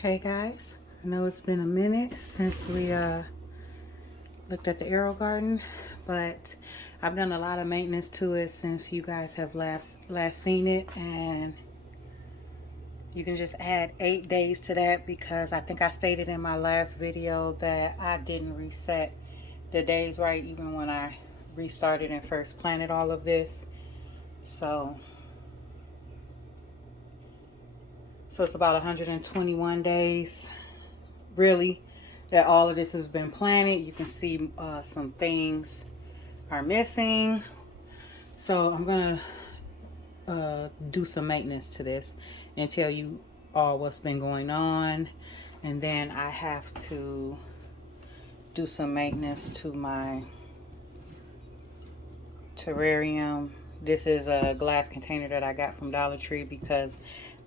Hey guys, I know it's been a minute since we looked at the Aerogarden, but I've done a lot of maintenance to it since you guys have last seen it, and you can just add 8 days to that because I think I stated in my last video that I didn't reset the days right even when I restarted and first planted all of this. So it's about 121 days really that all of this has been planted. You can see some things are missing, so I'm gonna do some maintenance to this and tell you all what's been going on, and then I have to do some maintenance to my terrarium. This is a glass container that I got from Dollar Tree because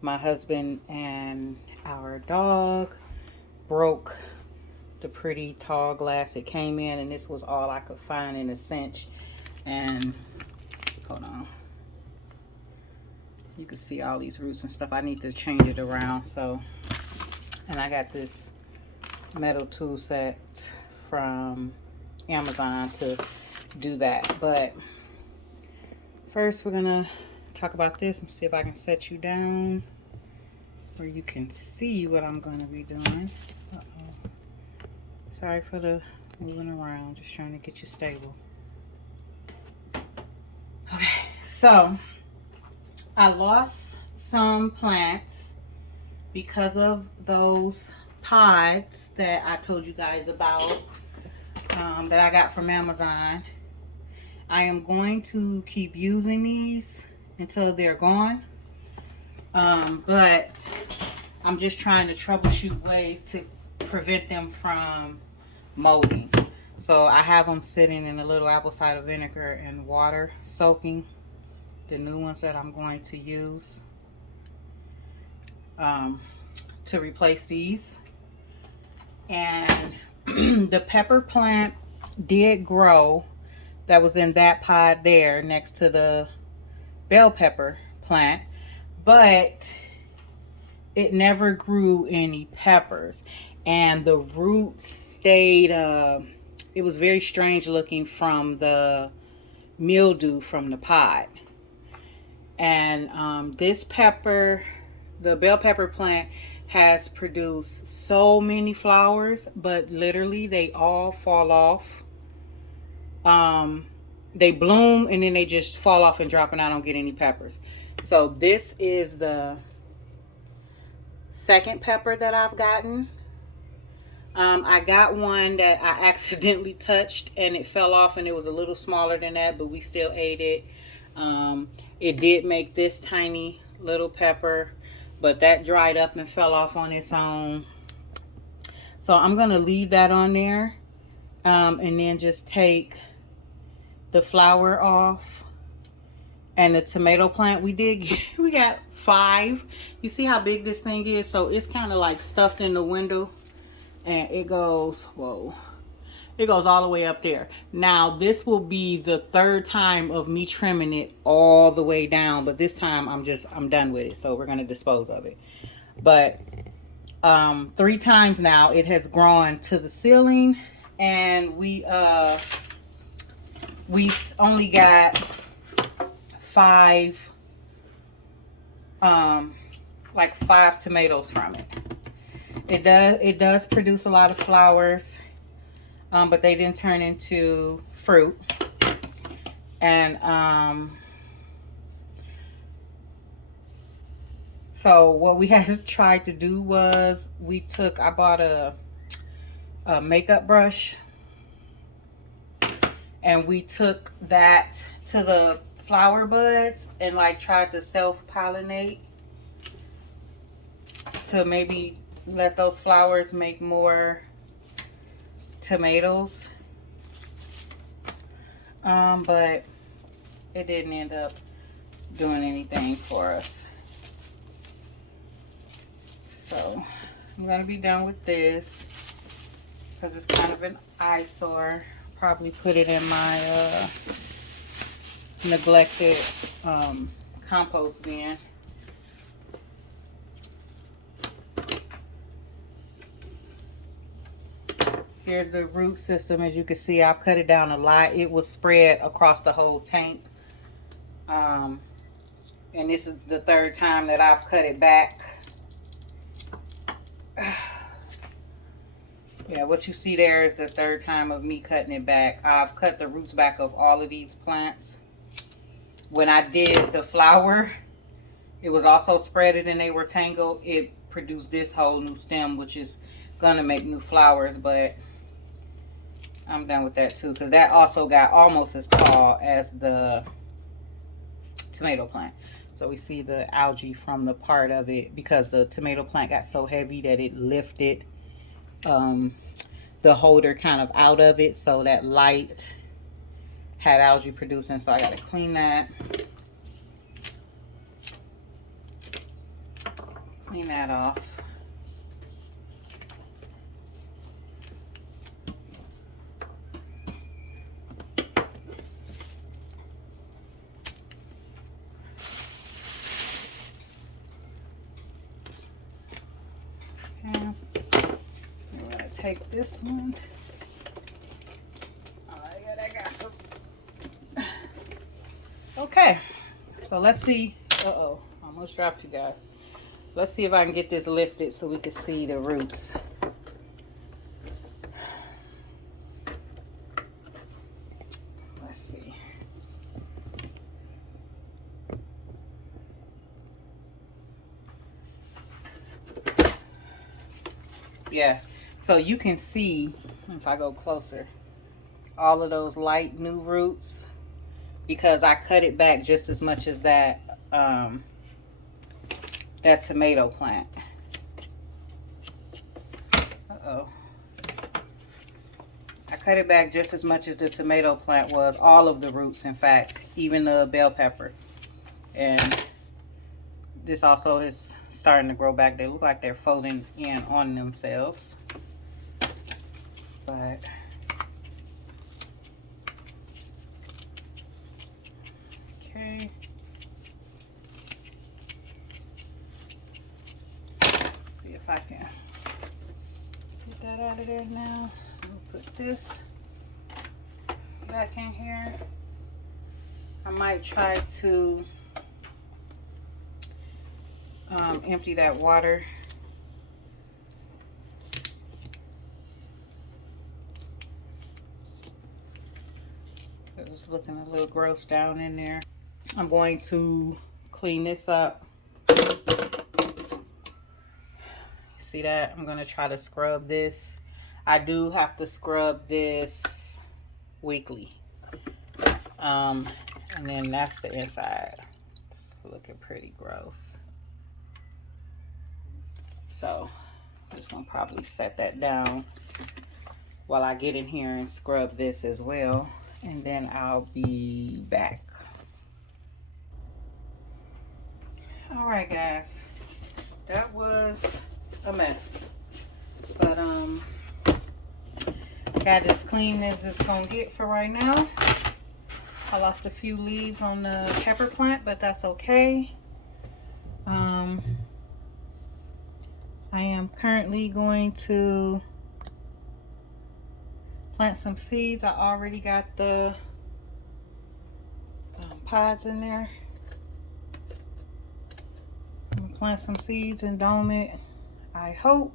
my husband and our dog broke the pretty tall glass it came in, and this was all I could find in a cinch. And hold on, you can see all these roots and stuff. I need to change it around. So, and I got this metal tool set from Amazon to do that. But first we're gonna talk about this and see if I can set you down where you can see what I'm gonna be doing. Sorry for the moving around, just trying to get you stable. Okay, so I lost some plants because of those pods that I told you guys about, that I got from Amazon. I am going to keep using these until they're gone, but I'm just trying to troubleshoot ways to prevent them from molding. So I have them sitting in a little apple cider vinegar and water soaking, the new ones that I'm going to use to replace these. And the pepper plant did grow, that was in that pod there next to the bell pepper plant, but it never grew any peppers, and the roots stayed it was very strange looking from the mildew from the pod. And this pepper, the bell pepper plant, has produced so many flowers, but literally they all fall off. They bloom and then they just fall off and drop, and I don't get any peppers. So this is the second pepper that I've gotten. I got one that I accidentally touched and it fell off, and it was a little smaller than that, but we still ate it. It did make this tiny little pepper, but that dried up and fell off on its own. So I'm going to leave that on there, and then just take the flower off. And the tomato plant, we got 5. You see how big this thing is? So it's kind of like stuffed in the window, and it goes, whoa, it goes all the way up there. Now this will be the third time of me trimming it all the way down, but this time I'm done with it, so we're going to dispose of it. But 3 times now it has grown to the ceiling, and we only got 5 tomatoes from it. It does produce a lot of flowers, but they didn't turn into fruit. And so what we had tried to do was I bought a makeup brush, and we took that to the flower buds and tried to self-pollinate to maybe let those flowers make more tomatoes, but it didn't end up doing anything for us. So I'm gonna be done with this because it's kind of an eyesore. Probably put it in my neglected compost bin. Here's the root system. As you can see, I've cut it down a lot. It was spread across the whole tank. And this is the third time that I've cut it back. Yeah, what you see there is the third time of me cutting it back. I've cut the roots back of all of these plants. When I did the flower, it was also spreaded and they were tangled. It produced this whole new stem, which is gonna make new flowers, but I'm done with that too, because that also got almost as tall as the tomato plant. So we see the algae from the part of it, because the tomato plant got so heavy that it lifted the holder kind of out of it, so that light had algae producing. So I got to clean that. Clean that off. Okay. I'm gonna take this one. Oh, yeah, I got some. Okay, so let's see. Uh-oh, almost dropped you guys. Let's see if I can get this lifted so we can see the roots. Let's see. Yeah, so you can see, if I go closer, all of those light new roots, because I cut it back just as much as that that tomato plant. Uh-oh. I cut it back just as much as the tomato plant was, all of the roots, in fact, even the bell pepper. And this also is starting to grow back. They look like they're folding in on themselves. But okay. Let's see if I can get that out of there now. We'll put this back in here. I might try to empty that water. It was looking a little gross down in there. I'm going to clean this up. See that? I'm going to try to scrub this. I do have to scrub this weekly. And then that's the inside. It's looking pretty gross. So I'm just gonna probably set that down while I get in here and scrub this as well, and then I'll be back. All right, guys, that was a mess, but got as clean as it's gonna get for right now. I lost a few leaves on the pepper plant, but that's okay. I am currently going to plant some seeds. I already got the pods in there. I'm gonna plant some seeds and dome it. I hope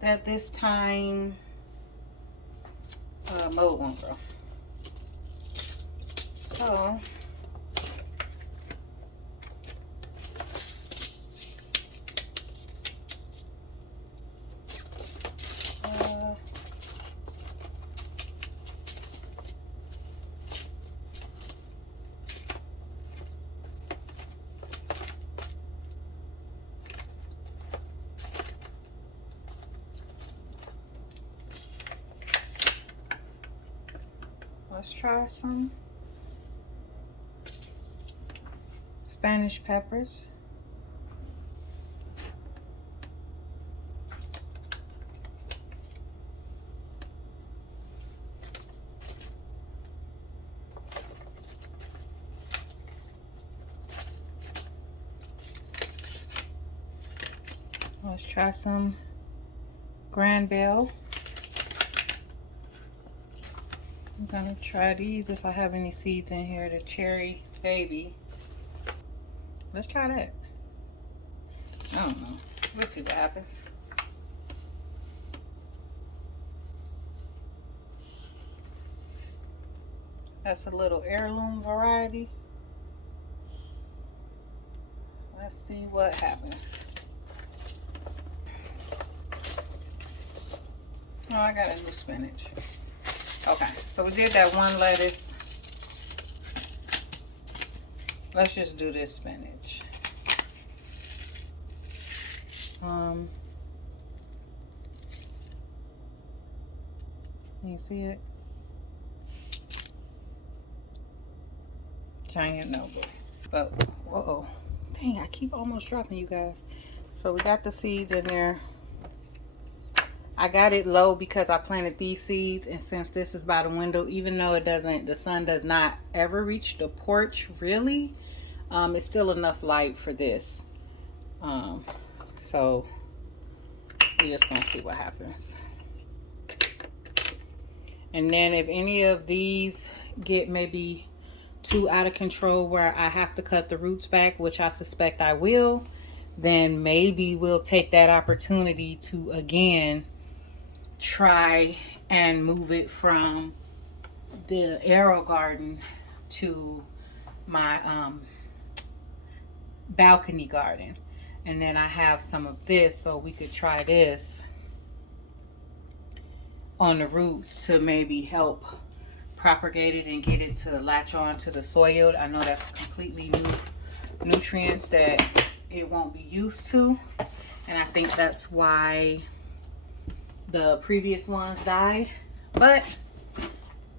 that this time mold won't grow. So let's try some Spanish peppers. Let's try some grand bell. gonna try these if I have any seeds in here. The cherry baby. Let's try that. I don't know. We'll see what happens. That's a little heirloom variety. Let's see what happens. Oh, I got a new spinach. Okay, so we did that one lettuce. Let's just do this spinach. Can you see it? Giant notebook. But, whoa. Dang, I keep almost dropping you guys. So we got the seeds in there. I got it low because I planted these seeds, and since this is by the window, even though it doesn't, the sun does not ever reach the porch really, it's still enough light for this. So we're just gonna see what happens. And then if any of these get maybe too out of control where I have to cut the roots back, which I suspect I will, then maybe we'll take that opportunity to again try and move it from the Aerogarden to my balcony garden. And then I have some of this, so we could try this on the roots to maybe help propagate it and get it to latch on to the soil. I know that's completely new nutrients that it won't be used to, and I think that's why the previous ones died, but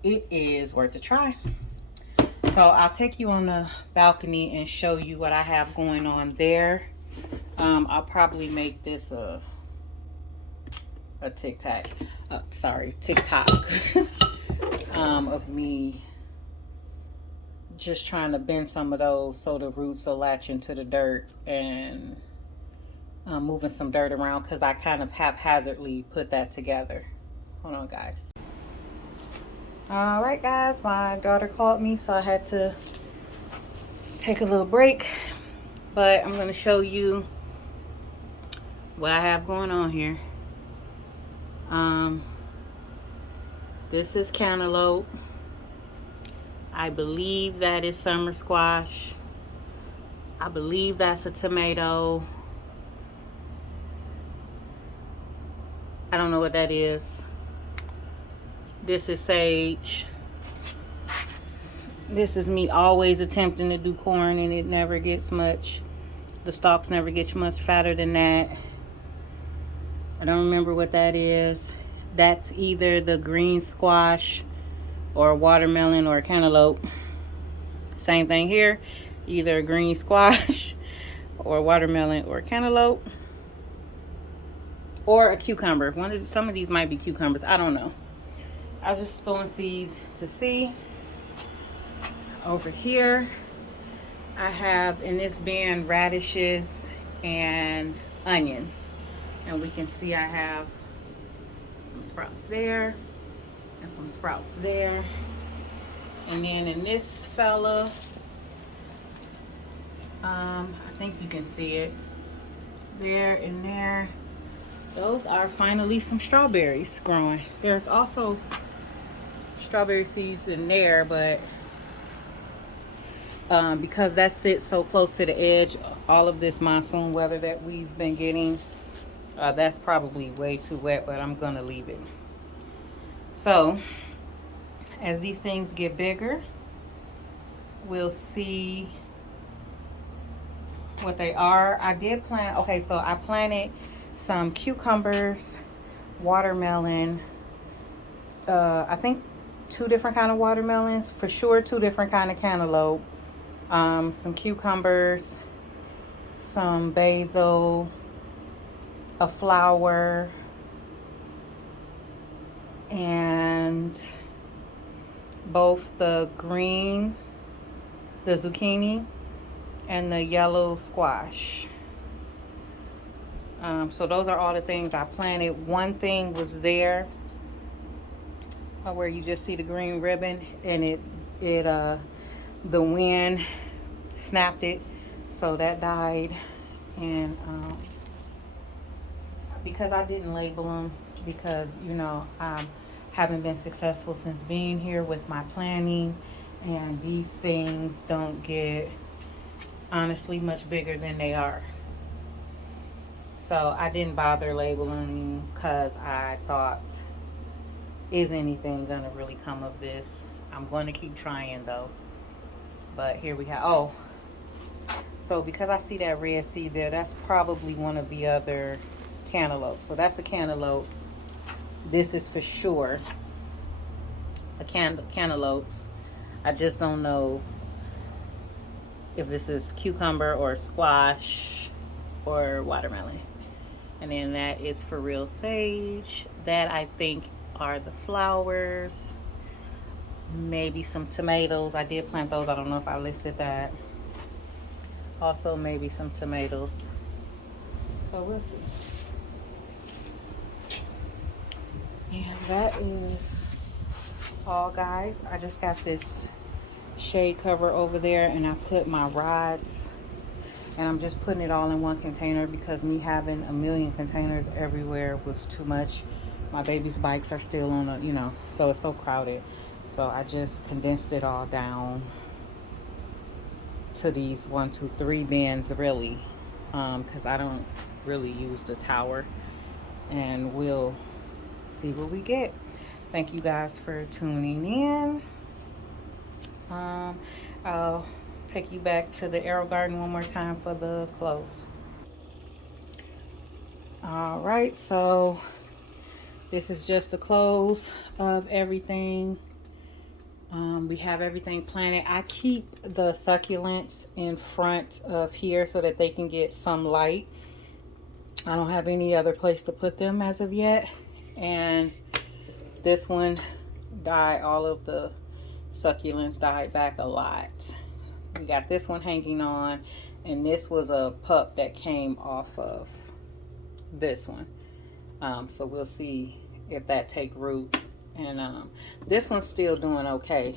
it is worth a try. So I'll take you on the balcony and show you what I have going on there. I'll probably make this a TikTok of me just trying to bend some of those so the roots will latch into the dirt, and moving some dirt around because I kind of haphazardly put that together. Hold on, guys. All right, guys, my daughter called me, so I had to take a little break, but I'm going to show you what I have going on here. This is cantaloupe. I believe that is summer squash. I believe that's a tomato. I don't know what that is. This is sage. This is me always attempting to do corn, and it never gets much. The stalks never get much fatter than that. I don't remember what that is. That's either the green squash or watermelon or cantaloupe. Same thing here. Either green squash or watermelon or cantaloupe. Or a cucumber. Some of these might be cucumbers. I don't know. I was just throwing seeds to see. Over here, I have in this bin radishes and onions. And we can see I have some sprouts there and some sprouts there. And then in this fella, I think you can see it there and there. Those are finally some strawberries growing. There's also strawberry seeds in there, but because that sits so close to the edge, all of this monsoon weather that we've been getting, that's probably way too wet, but I'm gonna leave it. So as these things get bigger, we'll see what they are. I did plant, okay, so I planted some cucumbers, watermelon, I think 2 different kind of watermelons, for sure 2 different kind of cantaloupe, some cucumbers, some basil, a flower, and both the green, the zucchini, and the yellow squash. So those are all the things I planted. One thing was there where you just see the green ribbon, and the wind snapped it, so that died. And because I didn't label them, because I haven't been successful since being here with my planning, and these things don't get honestly much bigger than they are. So I didn't bother labeling because I thought, is anything gonna really come of this? I'm going to keep trying though. But here we have, oh, so because I see that red seed there, that's probably one of the other cantaloupes. So that's a cantaloupe. This is for sure a cantaloupes. I just don't know if this is cucumber or squash or watermelon. And then that is for real sage. That I think are the flowers. Maybe some tomatoes. I did plant those. I don't know if I listed that. Also maybe some tomatoes. So we'll see. And that is all, guys. I just got this shade cover over there, and I put my rods, and I'm just putting it all in one container because me having a million containers everywhere was too much. My baby's bikes are still on a, so it's so crowded. So I just condensed it all down to these 1, 2, 3 bins, really, because I don't really use the tower. And we'll see what we get. Thank you guys for tuning in. I'll take you back to the Aerogarden one more time for the close. All right, so this is just the close of everything. We have everything planted. I keep the succulents in front of here so that they can get some light. I don't have any other place to put them as of yet. And this one died. All of the succulents died back a lot. We got this one hanging on, and this was a pup that came off of this one. So we'll see if that take root. And this one's still doing okay.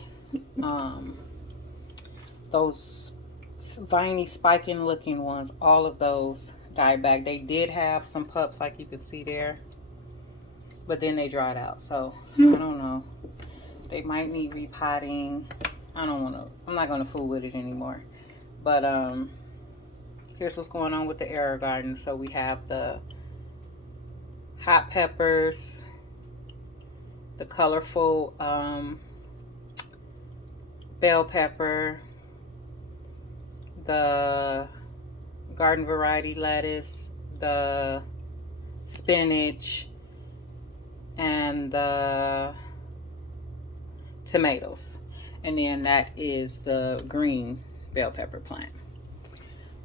Those viney spiking looking ones, all of those died back. They did have some pups like you could see there, but then they dried out. So I don't know, they might need repotting. I'm not gonna fool with it anymore. But here's what's going on with the Aerogarden. So we have the hot peppers, the colorful bell pepper, the garden variety lettuce, the spinach, and the tomatoes. And then that is the green bell pepper plant.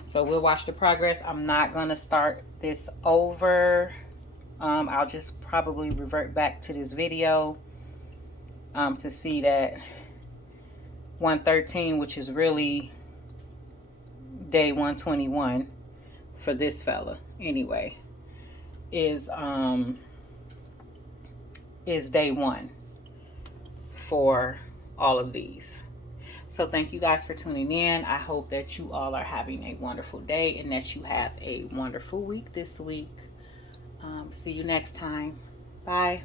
So we'll watch the progress. I'm not going to start this over. I'll just probably revert back to this video to see that 113, which is really day 121 for this fella anyway, is day 1 for all of these. So thank you guys for tuning in. I hope that you all are having a wonderful day and that you have a wonderful week this week. See you next time. Bye.